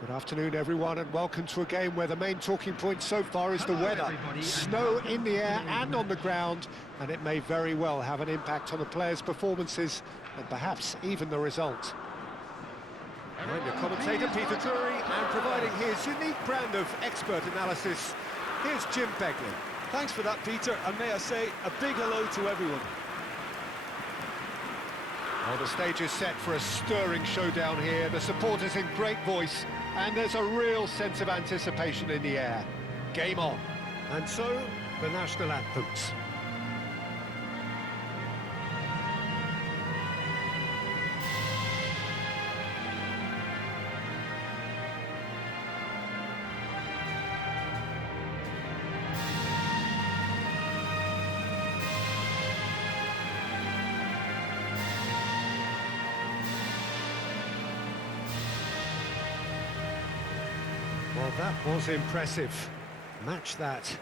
Good afternoon, everyone, and welcome to a game where the main talking point so far is the weather. Snow in the air and on the ground, and it may very well have an impact on the players' performances and perhaps even the result. I'm your commentator, Peter Drury, and providing his unique brand of expert analysis, here's Jim Begley. Thanks for that, Peter, and may I say a big hello to everyone. Well, the stage is set for a stirring showdown here. The supporters in great voice, and there's a real sense of anticipation in the air. Game on. And so, the national anthems. Well, that was impressive. Match that.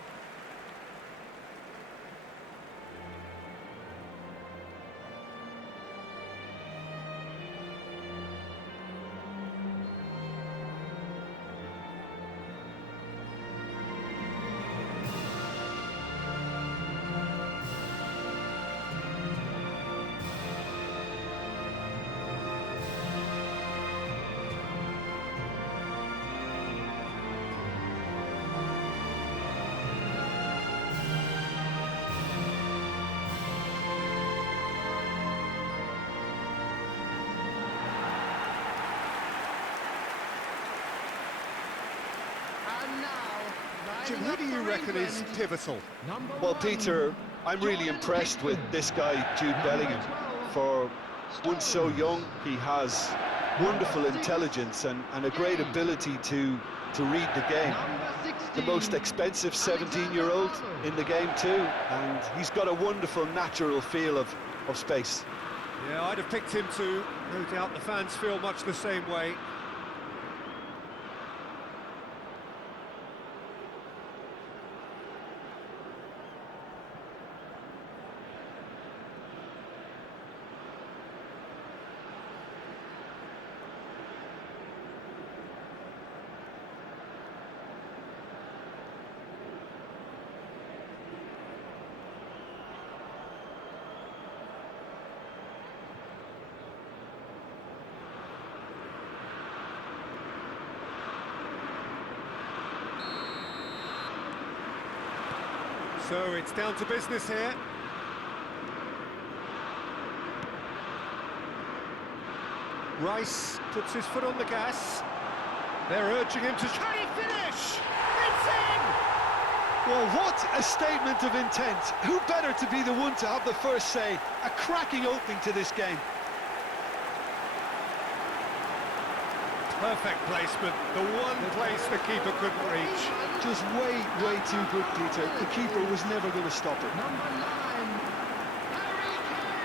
Jim, who do you reckon is pivotal? Well, Peter, I'm really impressed with this guy, Jude Bellingham. For one so young, he has wonderful intelligence and a great ability to read the game. The most expensive 17-year-old in the game too, and he's got a wonderful natural feel of space. Yeah, I'd have picked him too. No doubt the fans feel much the same way. So it's down to business here. Rice puts his foot on the gas. They're urging him to... Can he finish? It's in! Well, what a statement of intent. Who better to be the one to have the first say? A cracking opening to this game. Perfect placement, the one place the keeper couldn't reach. Just way too good, Peter. The keeper was never going to stop it. Number 9, Harry Kane!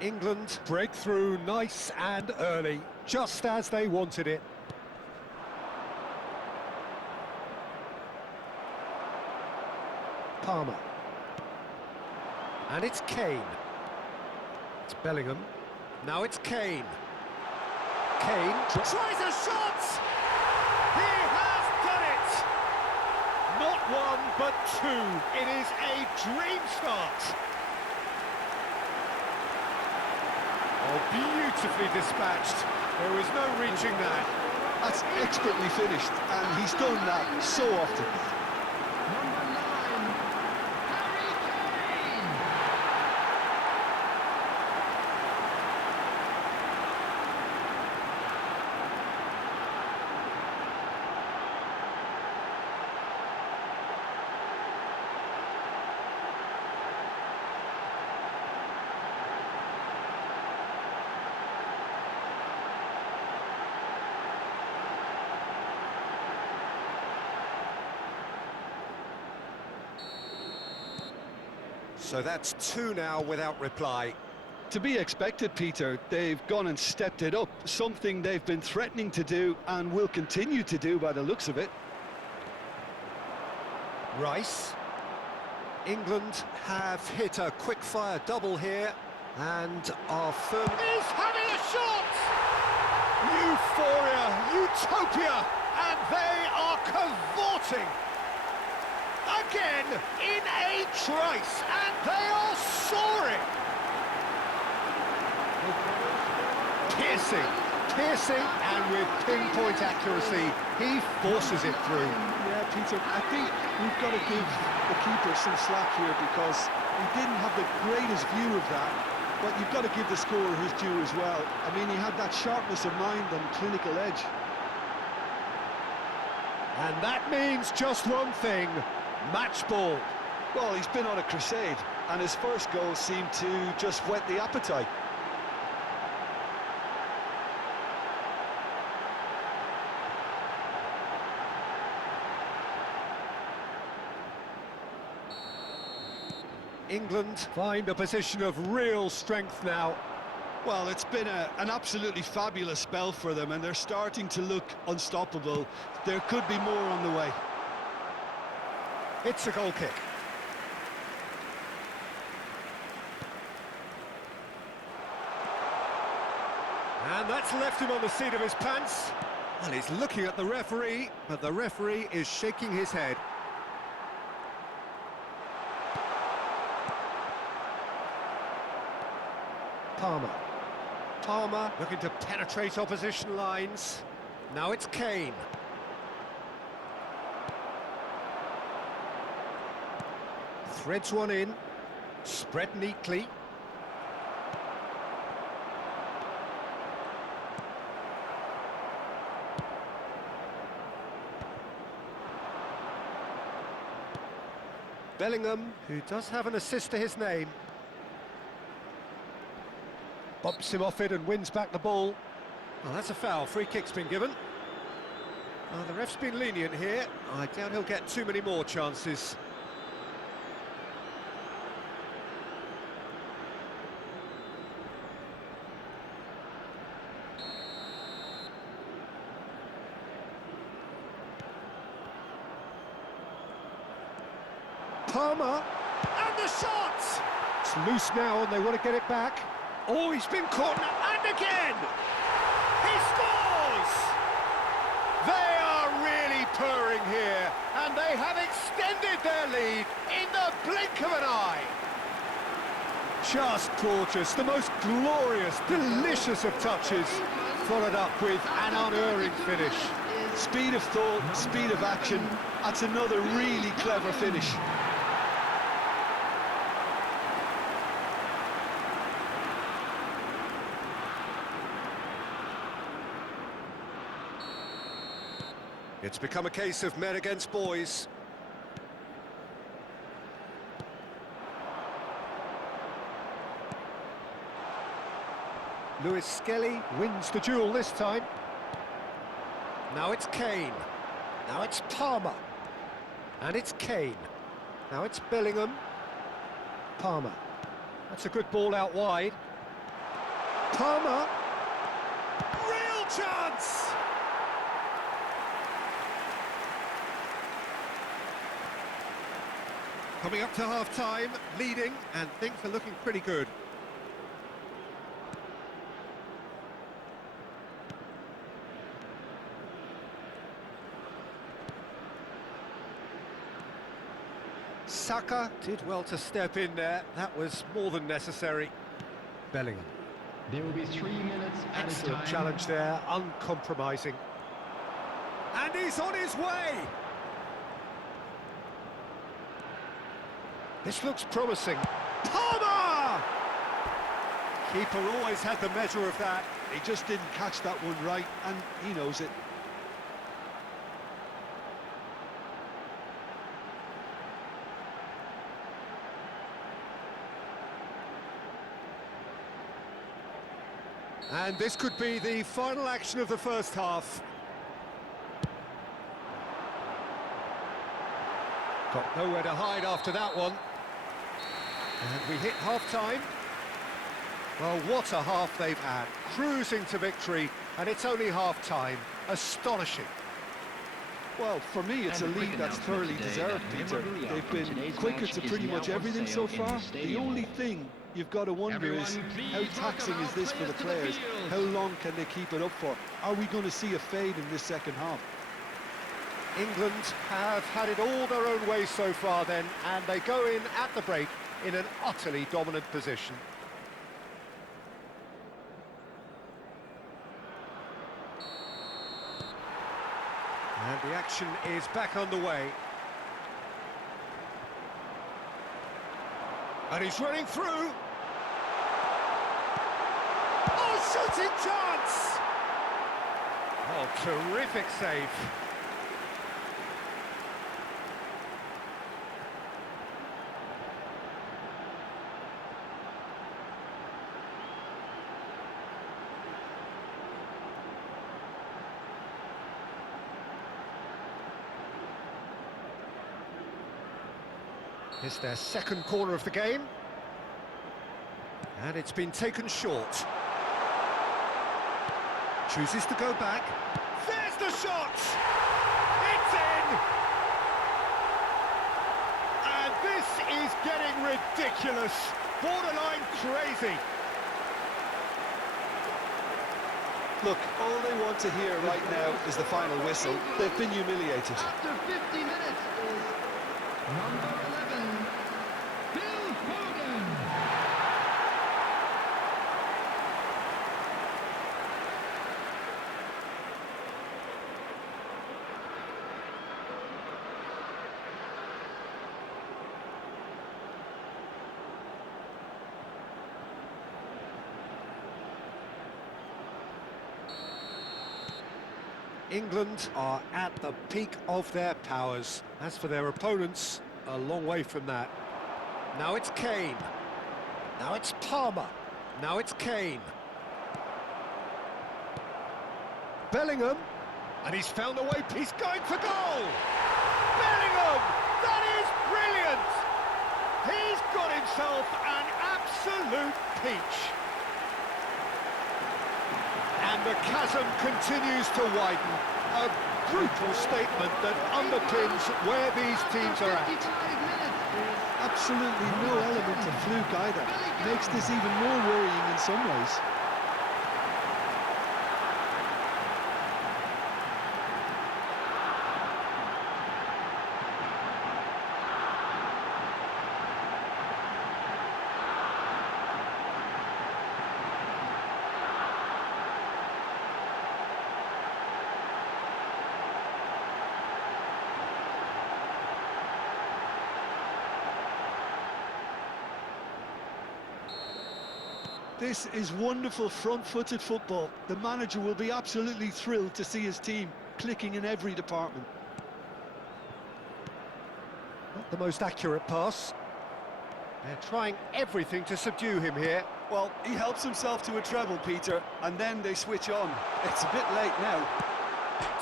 England break through nice and early, just as they wanted it. Palmer. And it's Kane. It's Bellingham. Now it's Kane. Kane tries a shot! He has done it! Not one, but two. It is a dream start. Oh, beautifully dispatched. There was no reaching that. That's expertly finished, and he's done that so often. Number 9, Harry Kane! So that's two now without reply. To be expected, Peter. They've gone and stepped it up, something they've been threatening to do and will continue to do by the looks of it. Rice. England have hit a quick-fire double here and are firm... He's having a shot! Euphoria, utopia, and they are cavorting! Again, in a trice, and they are soaring! Piercing, and with pinpoint accuracy, he forces it through. Yeah, Peter, I think we've got to give the keeper some slack here because he didn't have the greatest view of that, but you've got to give the scorer his due as well. I mean, he had that sharpness of mind and clinical edge. And that means just one thing, match ball. Well, he's been on a crusade, and his first goal seemed to just whet the appetite. England find a position of real strength now. Well, it's been an absolutely fabulous spell for them, and they're starting to look unstoppable. There could be more on the way. It's a goal kick. And that's left him on the seat of his pants. Well, he's looking at the referee, but the referee is shaking his head. Palmer looking to penetrate opposition lines. Now it's Kane. Threads one in, spread neatly. Bellingham, who does have an assist to his name. Bumps him off it and wins back the ball. Well, that's a foul. Free kick's been given. The ref's been lenient here. I doubt he'll get too many more chances. Palmer, and the shot! It's loose now and they want to get it back. Oh, he's been caught, and again! He scores! They are really purring here, and they have extended their lead in the blink of an eye. Just gorgeous, the most glorious, delicious of touches, followed up with an unerring finish. Speed of thought, speed of action, that's another really clever finish. It's become a case of men against boys. Lewis Skelly wins the duel this time. Now it's Kane. Now it's Palmer. And it's Kane. Now it's Bellingham. Palmer. That's a good ball out wide. Palmer. Real chance! Coming up to half-time, leading, and things are looking pretty good. Saka did well to step in there. That was more than necessary. Bellingham. There will be 3 minutes at a Excellent time. challenge there, uncompromising. And he's on his way! This looks promising. Palmer! Keeper always had the measure of that. He just didn't catch that one right, and he knows it. And this could be the final action of the first half. Got nowhere to hide after that one. And we hit half-time. Well, what a half they've had. Cruising to victory, and it's only half-time. Astonishing. Well, for me, it's a lead that's thoroughly deserved, Peter. They've been quicker to pretty much everything so far. The only thing you've got to wonder is, how taxing is this for the players? How long can they keep it up for? Are we going to see a fade in this second half? England have had it all their own way so far then, and they go in at the break in an utterly dominant position. And the action is back underway. And he's running through. Oh, shooting chance! Oh, terrific save. It's their second corner of the game. And it's been taken short. Chooses to go back. There's the shot! It's in! And this is getting ridiculous. Borderline crazy. Look, all they want to hear right now is the final whistle. They've been humiliated. After 50 minutes is number 11, Phil Foden. England are at the peak of their powers. As for their opponents, a long way from that. Now it's Kane. Now it's Palmer. Now it's Kane. Bellingham. And he's found a way. He's going for goal! Bellingham! That is brilliant! He's got himself an absolute peach. And the chasm continues to widen. A brutal statement that underpins where these teams are at. 55 minutes is Absolutely no element of fluke either. Makes this even more worrying in some ways. This is wonderful front-footed football. The manager will be absolutely thrilled to see his team clicking in every department. Not the most accurate pass. They're trying everything to subdue him here. Well, he helps himself to a treble, Peter, and then they switch on. It's a bit late now.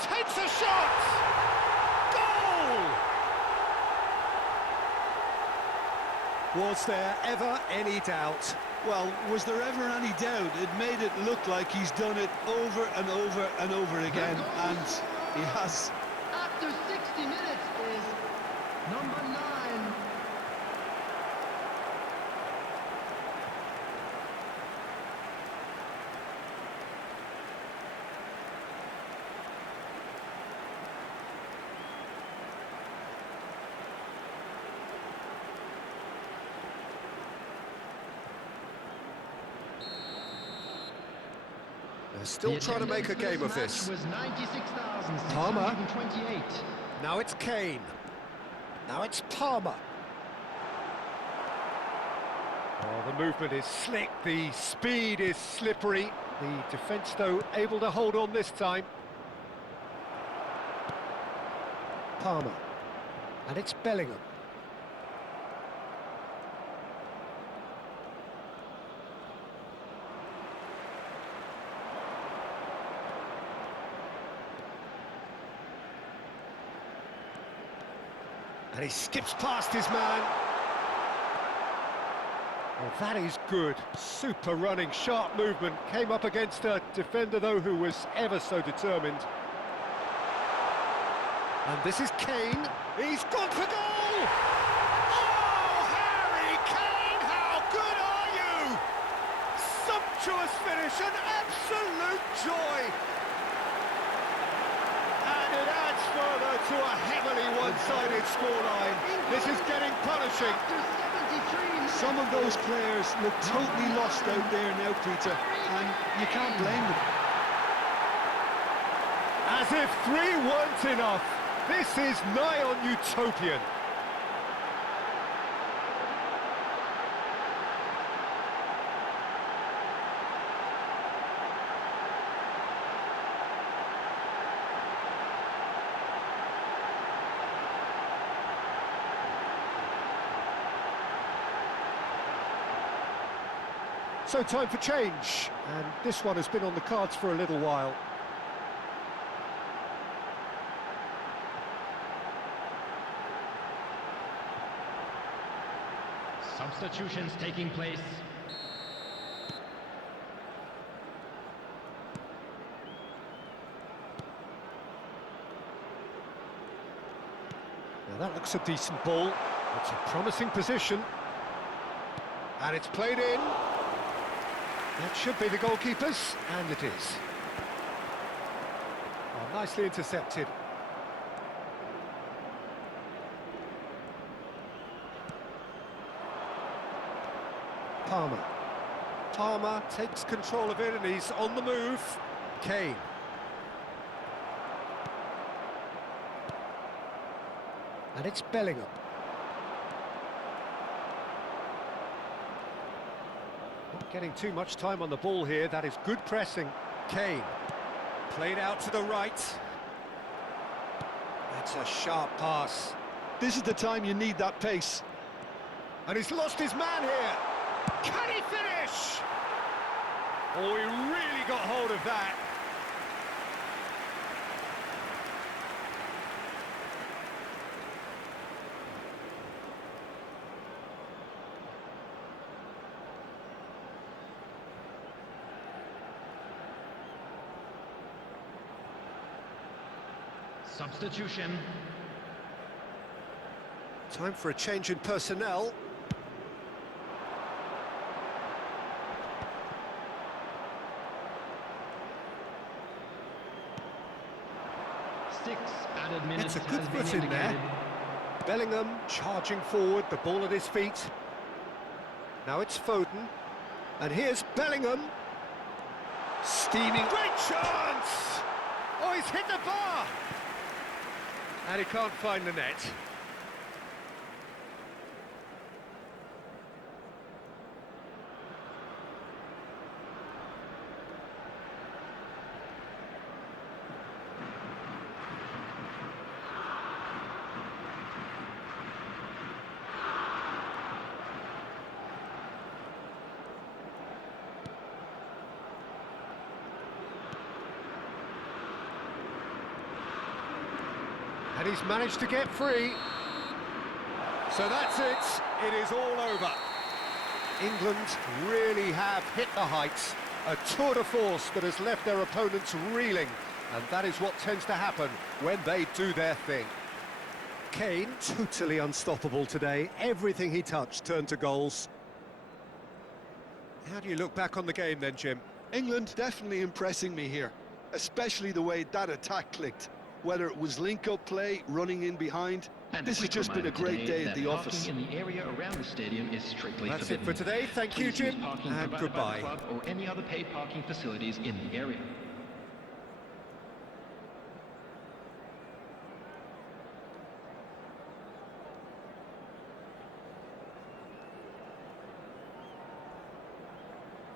Takes a shot! Goal! Was there ever any doubt? Well, was there ever any doubt? It made it look like he's done it over and over and over again, and he has. after 60 minutes is number 9. They're still trying to make a game of this. Was Palmer. 96,628. Now it's Kane. Now it's Palmer. Oh, the movement is slick, the speed is slippery. The defence, though, able to hold on this time. Palmer. And it's Bellingham. And he skips past his man. Well, that is good. Super running, sharp movement. Came up against a defender, though, who was ever so determined. And this is Kane. He's gone for goal! Oh, Harry Kane, how good are you? Sumptuous finish, an absolute joy. And it adds further to a heavily one-sided scoreline. This is getting punishing. Some of those players look totally lost out there now, Peter, and you can't blame them. As if 3 weren't enough, this is nigh on utopian. So time for change, and this one has been on the cards for a little while. Substitutions taking place. Now that looks a decent ball. It's a promising position. And it's played in. That should be the goalkeeper's, and it is. Oh, nicely intercepted. Palmer takes control of it, and he's on the move. Kane. And it's Bellingham. Not getting too much time on the ball here. That is good pressing. Kane. Played out to the right. That's a sharp pass. This is the time you need that pace. And he's lost his man here. Can he finish? Oh, he really got hold of that. Substitution. Time for a change in personnel. Six added minutes. It's a good has been foot in there. indicated. Bellingham charging forward, the ball at his feet. Now it's Foden. And here's Bellingham. Steaming. Great chance! Oh, he's hit the bar! And he can't find the net. And he's managed to get free. So that's it. It is all over. England really have hit the heights. A tour de force that has left their opponents reeling. And that is what tends to happen when they do their thing. Kane, totally unstoppable today. Everything he touched turned to goals. How do you look back on the game then, Jim? England definitely impressing me here, especially the way that attack clicked. Whether it was link-up play, running in behind, And this has just been a great day at the office. Parking in the area around the stadium is strictly That's forbidden. it for today. Thank you, Please use Jim, parking and provided by the goodbye. club or any other paid parking facilities in the area.